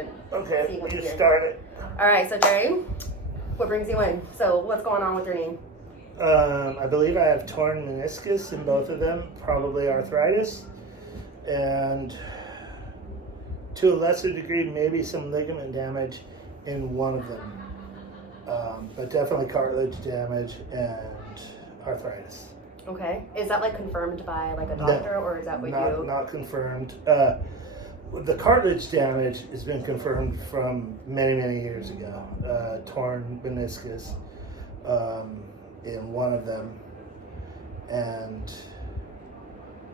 patient. Okay, seeing what's you here. start it. All right, so Jerry, what brings you in? So what's going on with your knee? I believe I have torn meniscus in both of them, probably arthritis, and to a lesser degree, maybe some ligament damage in one of them. But definitely cartilage damage and arthritis. Okay, is that like confirmed by like a doctor, or is that what you? Not confirmed. The cartilage damage has been confirmed from many years ago. Torn meniscus in one of them, and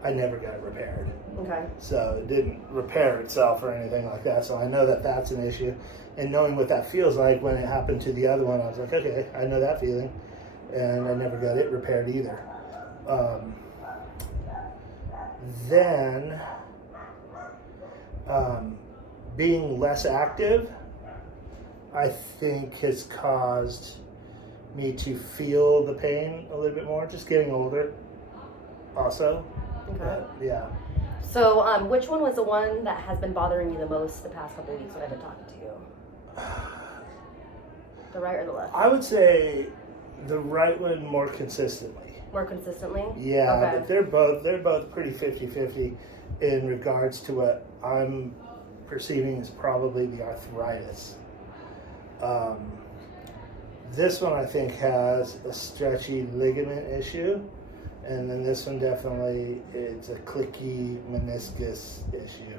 I never got it repaired. Okay. So it didn't repair itself or anything like that. So I know that that's an issue. And knowing what that feels like when it happened to the other one, I was like, okay, I know that feeling. And I never got it repaired either. Then, being less active, I think has caused me to feel the pain a little bit more, just getting older also. Okay. But, yeah. So, which one was the one that has been bothering you the most the past couple of weeks when I've been talking to you? The right or the left? I would say the right one more consistently. More consistently? Yeah, Okay. but they're both pretty 50-50 in regards to what I'm perceiving as probably the arthritis. This one I think has a stretchy ligament issue, and then this one definitely it's a clicky meniscus issue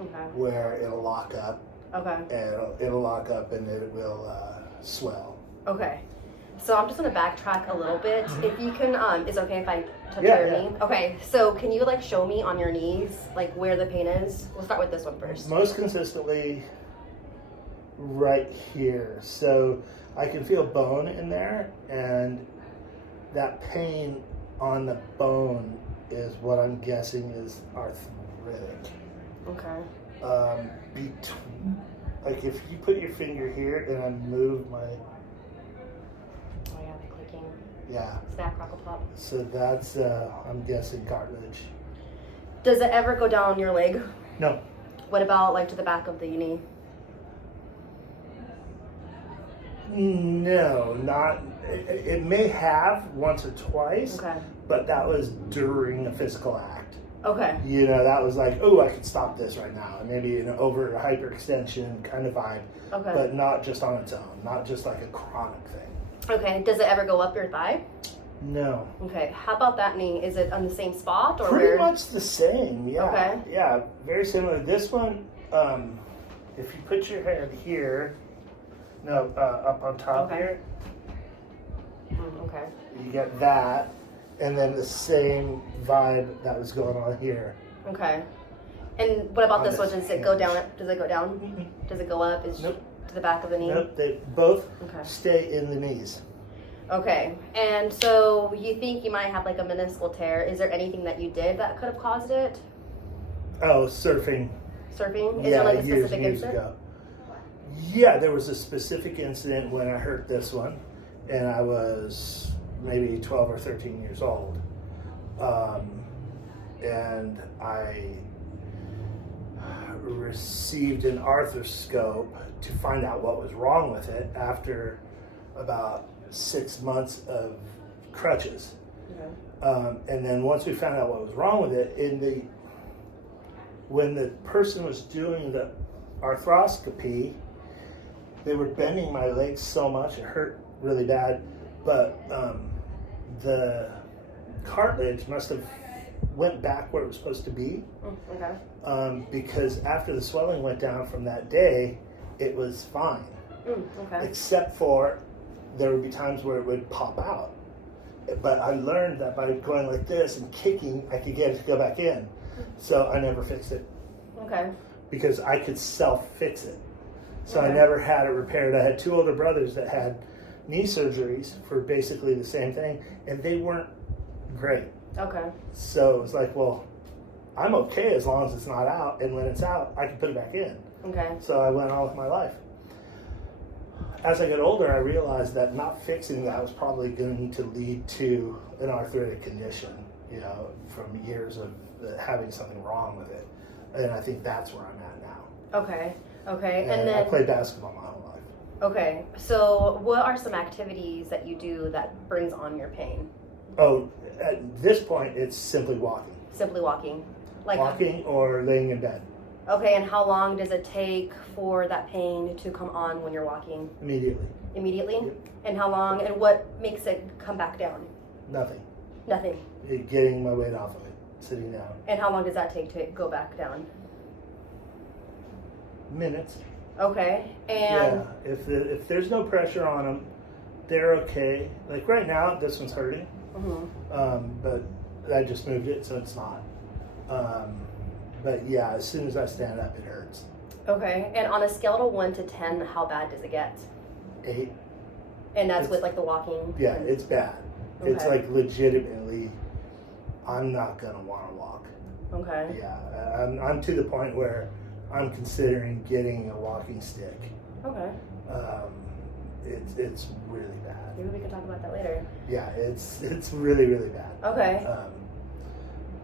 Okay. where it'll lock up. Okay. And it'll lock up and it will swell. Okay. So I'm just gonna backtrack a little bit. If you can, is it okay if I touch Yeah, your yeah. knee? Okay. So can you like show me on your knees like where the pain is? We'll start with this one first. Most consistently right here. So I can feel bone in there, and that pain on the bone is what I'm guessing is arthritic. Okay. Like if you put your finger here and I move my, Oh yeah, the clicking. yeah. Snack, crackle, pop. So that's, I'm guessing cartilage. Does it ever go down your leg? No. What about like to the back of the knee? No, not. It may have once or twice, Okay. but that was during a physical act. Okay. You know, that was like, oh, I could stop this right now. And maybe an over hyperextension kind of vibe, Okay. but not just on its own, not just like a chronic thing. Okay. Does it ever go up your thigh? No. Okay. How about that knee? Is it on the same spot or Pretty where? much the same, yeah. Okay. Yeah, very similar. This one, if you put your hand here, no, up on top Okay. here, Okay. you get that, and then the same vibe that was going on here. Okay. And what about On this one? this Does it go hinge. down? Does it go down? Does it go up? Is Nope. to the back of the knee? Nope, they both Okay. stay in the knees. Okay. And so you think you might have like a meniscal tear. Is there anything that you did that could have caused it? Oh, surfing. Surfing? Is Yeah, there like a years specific and years incident? ago. Yeah, there was a specific incident when I hurt this one, and I was maybe 12 or 13 years old. And I received an arthroscope to find out what was wrong with it after about 6 months of crutches. Okay. And then once we found out what was wrong with it, when the person was doing the arthroscopy, they were bending my legs so much, it hurt really bad, but the cartilage must have went back where it was supposed to be, Okay. because after the swelling went down from that day, it was fine, Okay. except for there would be times where it would pop out. But I learned that by going like this and kicking, I could get it to go back in. So I never fixed it Okay. because I could self-fix it. So I Okay. never had it repaired. I had two older brothers that had knee surgeries for basically the same thing, and they weren't great. Okay. So it was like, well, I'm okay as long as it's not out, and when it's out, I can put it back in. Okay. So I went on with my life. As I got older, I realized that not fixing that was probably going to lead to an arthritic condition, you know, from years of having something wrong with it. And I think that's where I'm at now. Okay. Okay, and I then played basketball my whole life. okay. So what are some activities that you do that brings on your pain? Oh, at this point, it's simply walking. Simply walking. Like Walking or laying in bed okay, and how long does it take for that pain to come on when you're walking? immediately. Immediately? Yep. And how long and what makes it come back down? Nothing. Nothing. Getting my weight off of it, sitting down. And how long does that take to go back down? Minutes. Okay. And Yeah. If there's no pressure on them, they're okay. Like right now, this one's hurting. But I just moved it, so it's not. But yeah, as soon as I stand up, it hurts. okay. And on a scale of 1 to 10, how bad does it get? 8. And that's It's- with like the walking? Yeah, it's bad. It's Okay. like legitimately, I'm not gonna want to walk. Okay. Yeah, I'm to the point where I'm considering getting a walking stick. Okay. It's really bad. Maybe we can talk about that later. Yeah, it's really bad. Okay.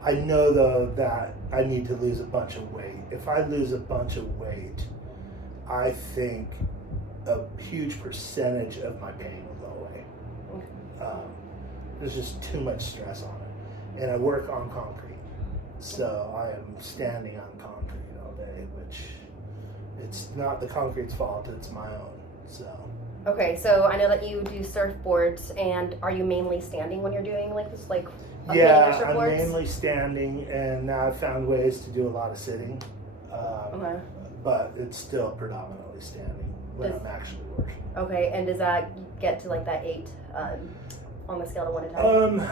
I know though that I need to lose a bunch of weight. If I lose a bunch of weight, I think a huge percentage of my pain will go away. Okay. There's just too much stress on it, and I work on concrete, so I am standing on concrete all day, which it's not the concrete's fault; it's my own. So Okay, so I know that you do surfboards, and are you mainly standing when you're doing like this, like hitting your yeah, I'm surfboards? mainly standing, and now I've found ways to do a lot of sitting. Okay. But it's still predominantly standing when Does- I'm actually working. Okay, and does that get to like that 8 on the scale of 1 to 10?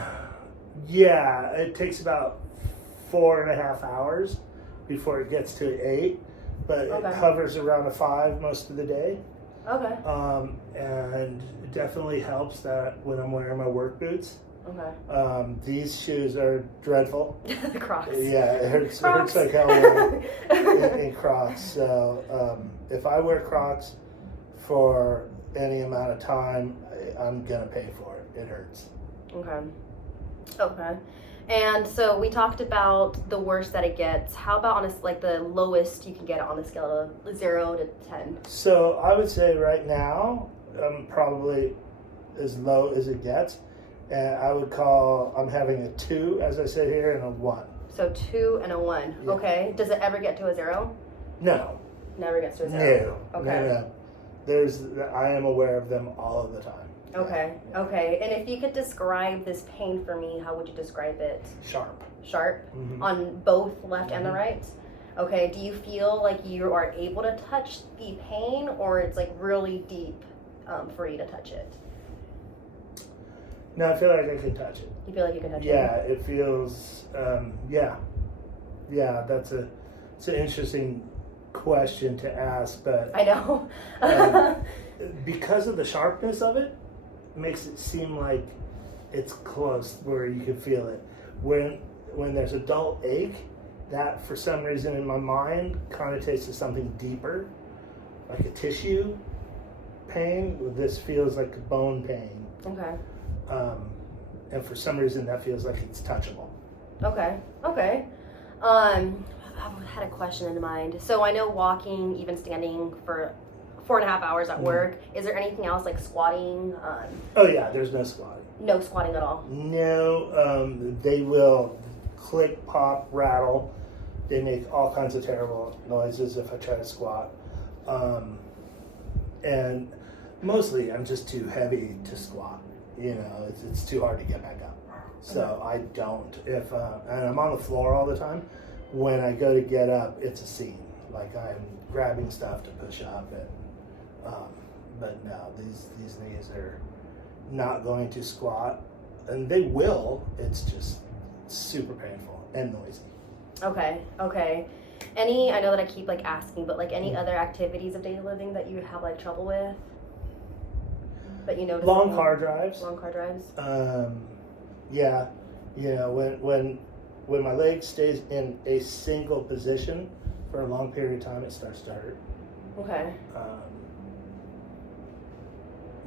Yeah, it takes about 4.5 hours before it gets to 8, but Okay. it hovers around a 5 most of the day. Okay. And it definitely helps that when I'm wearing my work boots. Okay. These shoes are dreadful. The Crocs. Yeah, it hurts Crocs. like hell in Crocs. So if I wear Crocs for any amount of time, I'm gonna pay for it. It hurts. Okay. Okay. And so we talked about the worst that it gets. How about on a, like the lowest you can get on a scale of 0 to 10? So I would say right now I'm probably as low as it gets, and I would call I'm having a 2 as I sit here and a 1. So 2 and a 1. Yeah. Okay. Does it ever get to a 0? No, Never gets to a 0. no, Okay. no. I am aware of them all of the time. Okay. Okay. And if you could describe this pain for me, how would you describe it? Sharp. Sharp Mhm. on both left and the Mhm. right? Okay. Do you feel like you are able to touch the pain, or it's like really deep for you to touch it? No, I feel like I can touch it. You feel like you can touch Yeah, it? it feels. Yeah. It's an interesting question to ask, but I know. because of the sharpness of it, makes it seem like it's close where you can feel it. When there's a dull ache, that for some reason in my mind connotates to something deeper, like a tissue pain. This feels like a bone pain, Okay. and for some reason that feels like it's touchable. Okay. Okay. I had a question in mind. So I know walking, even standing for 4.5 hours at work. Is there anything else like squatting? Oh yeah, there's no squatting. No squatting at all. No, they will click, pop, rattle. They make all kinds of terrible noises if I try to squat. And mostly I'm just too heavy to squat. You know, it's too hard to get back up. So I don't. And I'm on the floor all the time. When I go to get up, it's a scene. Like I'm grabbing stuff to push up, but no, these knees are not going to squat, and they will. It's just super painful and noisy. Okay. Okay. I know that I keep like asking, but like any other activities of daily living that you have like trouble with? That you notice? Long car drives. Long car drives. Yeah, you know, when my leg stays in a single position for a long period of time, it starts to hurt. Okay.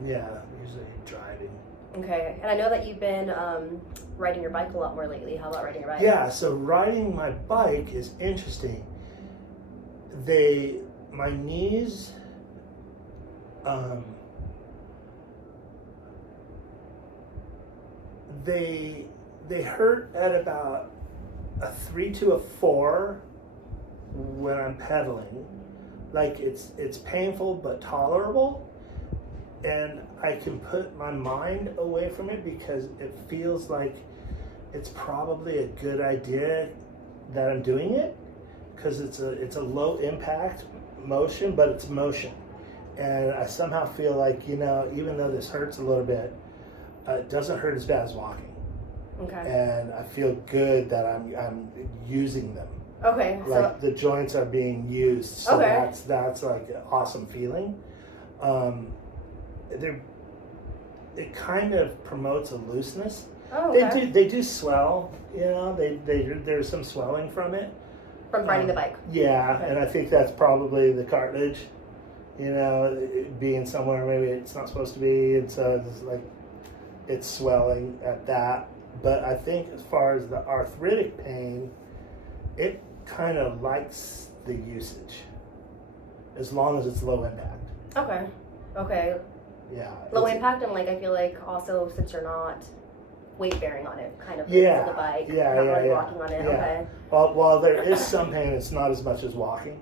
Yeah, usually driving. Okay. And I know that you've been riding your bike a lot more lately. How about riding your bike? Yeah, so riding my bike is interesting. my knees, they hurt at about a 3 to a 4 when I'm pedaling. Like it's painful but tolerable, and I can put my mind away from it because it feels like it's probably a good idea that I'm doing it, because it's a low impact motion, but it's motion. And I somehow feel like, even though this hurts a little bit, it doesn't hurt as bad as walking. Okay. And I feel good that I'm using them. Okay. Like the joints are being used. So Okay. that's like an awesome feeling. It kind of promotes a looseness. Oh, okay. They do swell, there's some swelling from it. From riding the bike. Yeah, Okay. and I think that's probably the cartilage, it being somewhere maybe it's not supposed to be, and so it's like it's swelling at that. But I think as far as the arthritic pain, it kind of likes the usage, as long as it's low impact. Okay. Okay. Yeah. Low it's- impact, and like I feel like also since you're not weight bearing on it, kind of Yeah. like the bike, Yeah, not yeah, really yeah. walking on it. Yeah. Okay. While there is some pain, it's not as much as walking,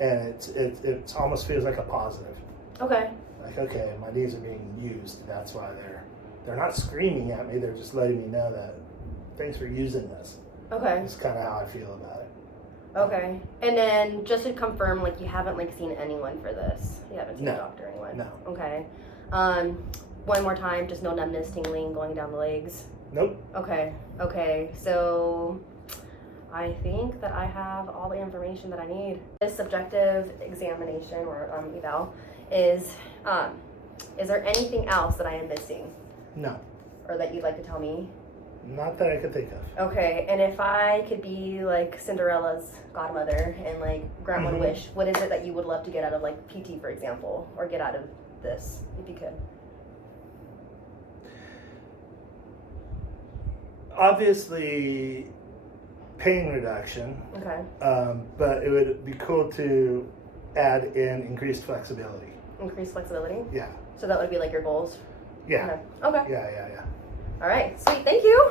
and it almost feels like a positive. Okay. Like, okay, my knees are being used. That's why they're not screaming at me. They're just letting me know that thanks for using this. Okay. That's kind of how I feel about it. Okay. And then just to confirm, like you haven't like seen anyone for this. You haven't seen No. a doctor or anyone. No. Okay. One more time, just no numbness, tingling, going down the legs. Nope. Okay. Okay. So I think that I have all the information that I need. This subjective examination or eval is there anything else that I am missing No. or that you'd like to tell me? Not that I could think of. Okay, and if I could be like Cinderella's godmother and like grant one Mhm. wish, what is it that you would love to get out of like PT, for example, or get out of this, if you could? Obviously, pain reduction, Okay. but it would be cool to add in increased flexibility. Increase flexibility. Yeah. So that would be like your goals? Yeah. Okay. Yeah. All right. Sweet. Thank you.